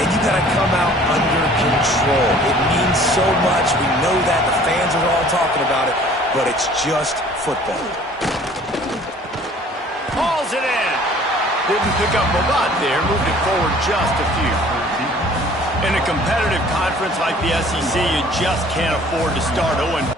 and you got to come out under control. It means so much. We know that. The fans are all talking about it, but it's just football. Hauls it in. Didn't pick up a lot there. Moved it forward just a few. In a competitive conference like the SEC, you just can't afford to start 0-.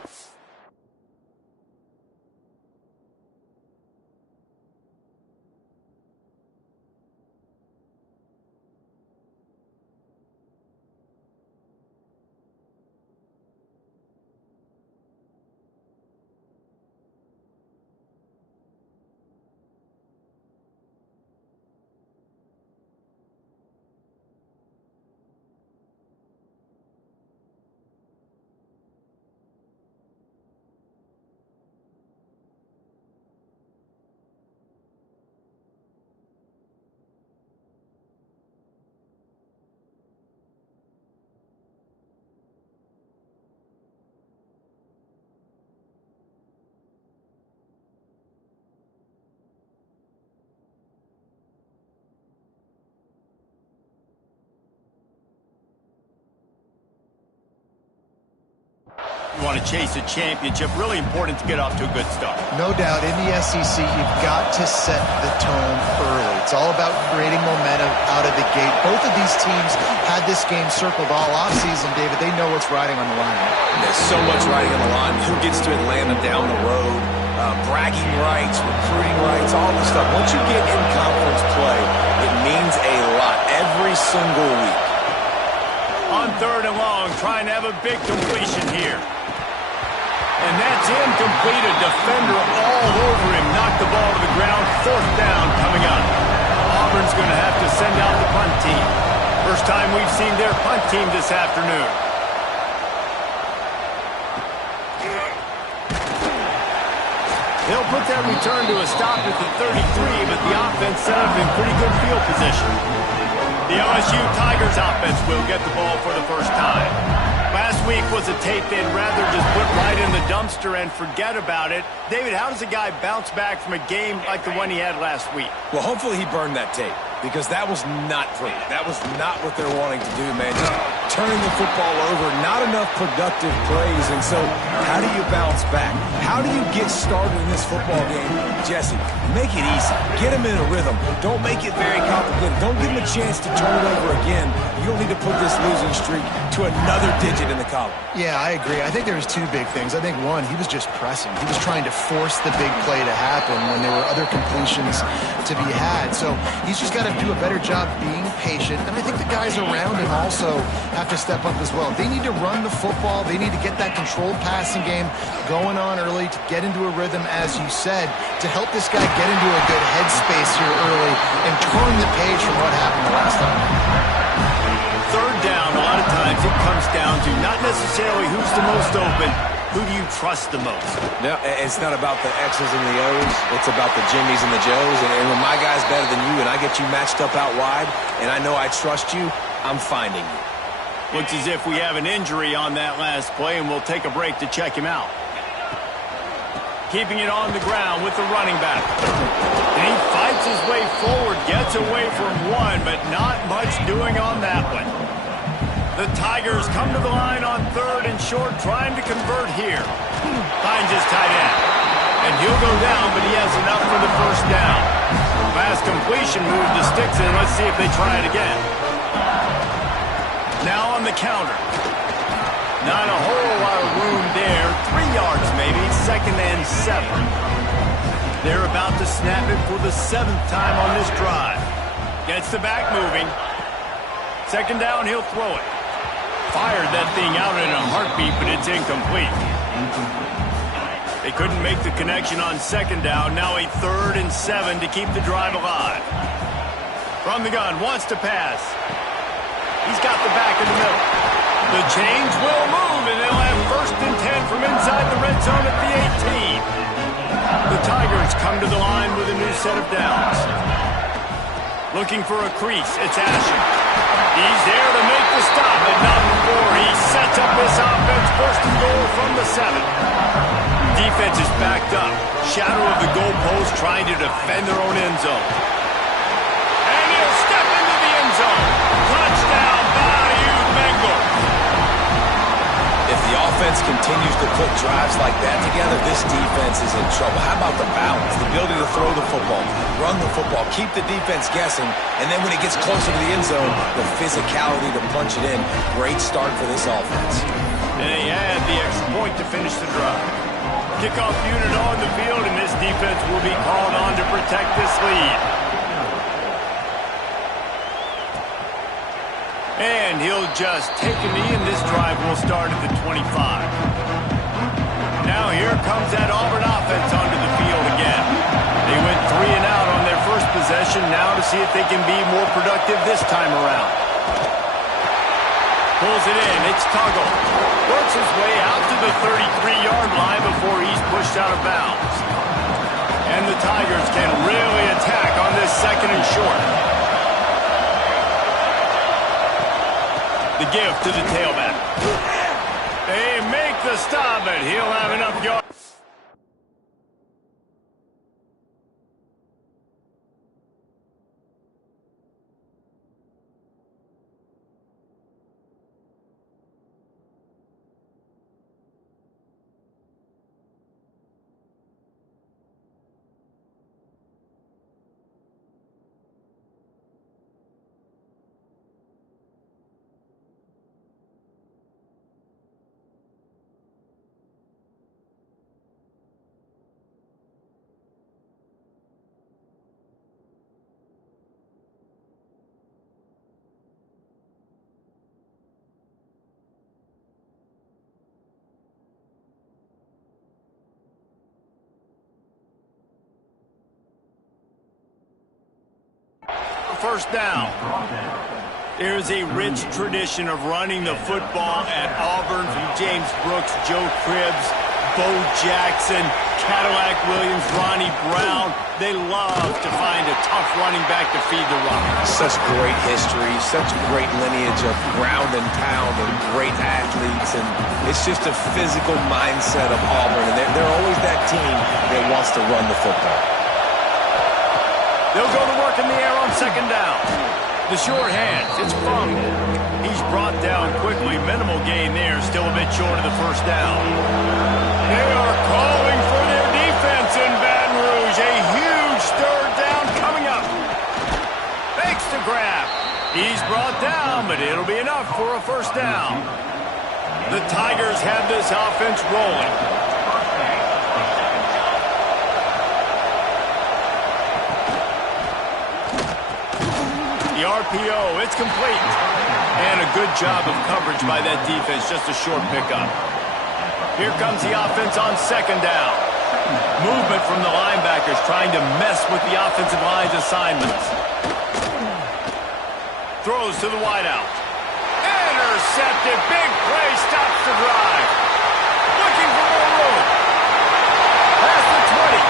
You want to chase a championship, really important to get off to a good start. No doubt, in the SEC, you've got to set the tone early. It's all about creating momentum out of the gate. Both of these teams had this game circled all offseason, David. They know what's riding on the line. There's so much riding on the line. Who gets to Atlanta down the road? Bragging rights, recruiting rights, all this stuff. Once you get in conference play, it means a lot every single week. On 3rd and long, trying to have a big completion here. And that's incomplete. A defender all over him. Knocked the ball to the ground. 4th down coming up. Auburn's going to have to send out the punt team. First time we've seen their punt team this afternoon. They'll put that return to a stop at the 33, but the offense set up in pretty good field position. The LSU Tigers offense will get the ball for the first time. Last week was a tape they'd rather just put right in the dumpster and forget about it. David, how does a guy bounce back from a game like the one he had last week? Well, hopefully he burned that tape, because that was not pretty. That was not what they're wanting to do, man. Just turning the football over, not enough productive plays. And so how do you bounce back? How do you get started in this football game? Jesse, make it easy. Get him in a rhythm. Don't make it very complicated. Don't give him a chance to turn it over again. You don't need to put this losing streak to another digit in the column. Yeah, I agree. I think there was two big things. I think, one, he was just pressing. He was trying to force the big play to happen when there were other completions to be had. So he's just got to do a better job being patient. And I think the guys around him also have to step up as well. They need to run the football. They need to get that controlled passing game going on early to get into a rhythm, as you said, to help this guy get into a good headspace here early and turn the page from what happened the last time. 3rd down, a lot of times it comes down to not necessarily who's the most open, who do you trust the most? No, it's not about the X's and the O's. It's about the Jimmies and the Joes. And when my guy's better than you and I get you matched up out wide and I know I trust you, I'm finding you. Looks as if we have an injury on that last play, and we'll take a break to check him out. Keeping it on the ground with the running back. And he fights his way forward, gets away from one, but not much doing on that one. The Tigers come to the line on 3rd and short, trying to convert here. Finds his tight end. And he'll go down, but he has enough for the 1st down. Last completion move to Stickson. Let's see if they try it again. Now on the counter. Not a whole lot of room there. 3 yards maybe. 2nd and 7. They're about to snap it for the 7th time on this drive. Gets the back moving. 2nd down, he'll throw it. Fired that thing out in a heartbeat, but it's incomplete. They couldn't make the connection on 2nd down. Now a 3rd and 7 to keep the drive alive. From the gun, wants to pass. He's got the back in the middle. The chains will move, and they'll have 1st and 10 from inside the red zone at the 18. The Tigers come to the line with a new set of downs. Looking for a crease, it's Asher. He's there to make the stop, but not before he sets up this offense. 1st and goal from the 7. Defense is backed up. Shadow of the goalpost, trying to defend their own end zone. And he'll step into the end zone. Touchdown, continues to put drives like that together, this defense is in trouble. How about the balance, the ability to throw the football, run the football, keep the defense guessing, and then when it gets closer to the end zone, the physicality to punch it in. Great start for this offense. And they add the extra point to finish the drive. Kickoff unit on the field, and this defense will be called on to protect this lead. And he'll just take a knee, and this drive will start at the 25. Now here comes that Auburn offense onto the field again. They went 3 and out on their first possession, now to see if they can be more productive this time around. Pulls it in, it's Tuggle. Works his way out to the 33-yard line before he's pushed out of bounds. And the Tigers can really attack on this second and short. The give to the tailback. They make the stop, but he'll have enough yards. First down. There's a rich tradition of running the football at Auburn from James Brooks, Joe Cribbs, Bo Jackson, Cadillac Williams, Ronnie Brown. They love to find a tough running back to feed the rock. Such great history, such great lineage of ground and pound and great athletes. And it's just a physical mindset of Auburn. And they're always that team that wants to run the football. They'll go to work in the air on second down. The short hands, it's Funk. He's brought down quickly. Minimal gain there, still a bit short of the first down. They are calling for their defense in Baton Rouge. A huge third down coming up. Fakes the grab. He's brought down, but it'll be enough for a first down. The Tigers have this offense rolling. The RPO, it's complete. And a good job of coverage by that defense, just a short pickup. Here comes the offense on second down. Movement from the linebackers trying to mess with the offensive line's assignments. Throws to the wideout. Intercepted. Big play stops the drive. Looking for more room. Past the 20.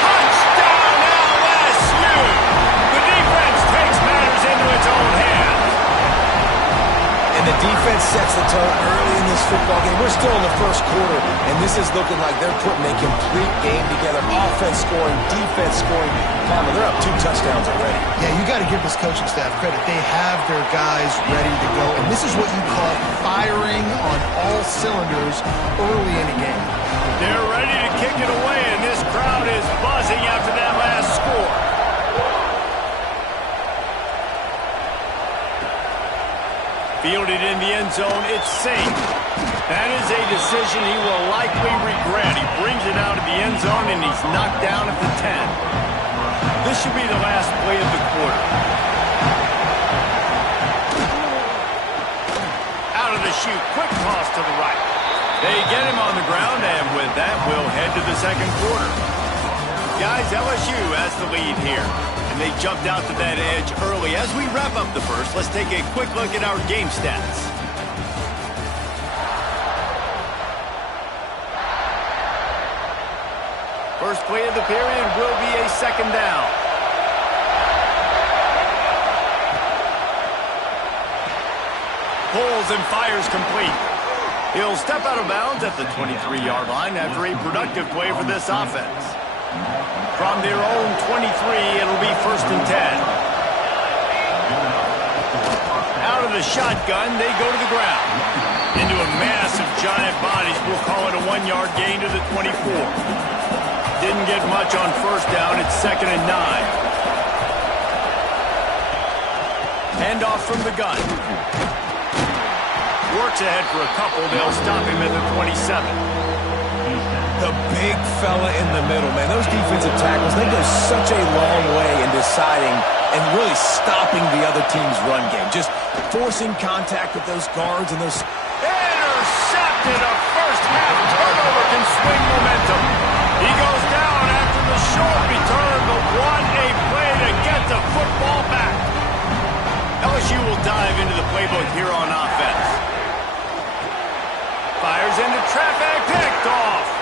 Touchdown LSU. The defense takes matters into its own hands. And the defense sets the tone early in this football game. We're still in the first quarter, and this is looking like they're putting a complete game together. Offense scoring, defense scoring. Palmer, they're up 2 touchdowns already. Yeah, you got to give this coaching staff credit. They have their guys ready to go, and this is what you call firing on all cylinders early in a game. They're ready to kick it away, and this crowd is buzzing after that last score. Fielded in the end zone, it's safe. That is a decision he will likely regret. He brings it out of the end zone, and he's knocked down at the 10. This should be the last play of the quarter. Out of the chute, quick toss to the right. They get him on the ground, and with that, we'll head to the second quarter. Guys, LSU has the lead here. They jumped out to that edge early. As we wrap up the first, let's take a quick look at our game stats. First play of the period will be a second down. Pulls and fires complete. He'll step out of bounds at the 23-yard line after a productive play for this offense. From their own 23, it'll be first and 10. Out of the shotgun, they go to the ground. Into a mass of giant bodies. We'll call it a 1-yard gain to the 24. Didn't get much on first down. It's 2nd and 9. Handoff from the gun. Works ahead for a couple. They'll stop him at the 27. The big fella in the middle, man. Those defensive tackles, they go such a long way in deciding and really stopping the other team's run game. Just forcing contact with those guards and those... Intercepted! A first-half turnover can swing momentum. He goes down after the short return, but what a play to get the football back. LSU will dive into the playbook here on offense. Fires into traffic, picked off.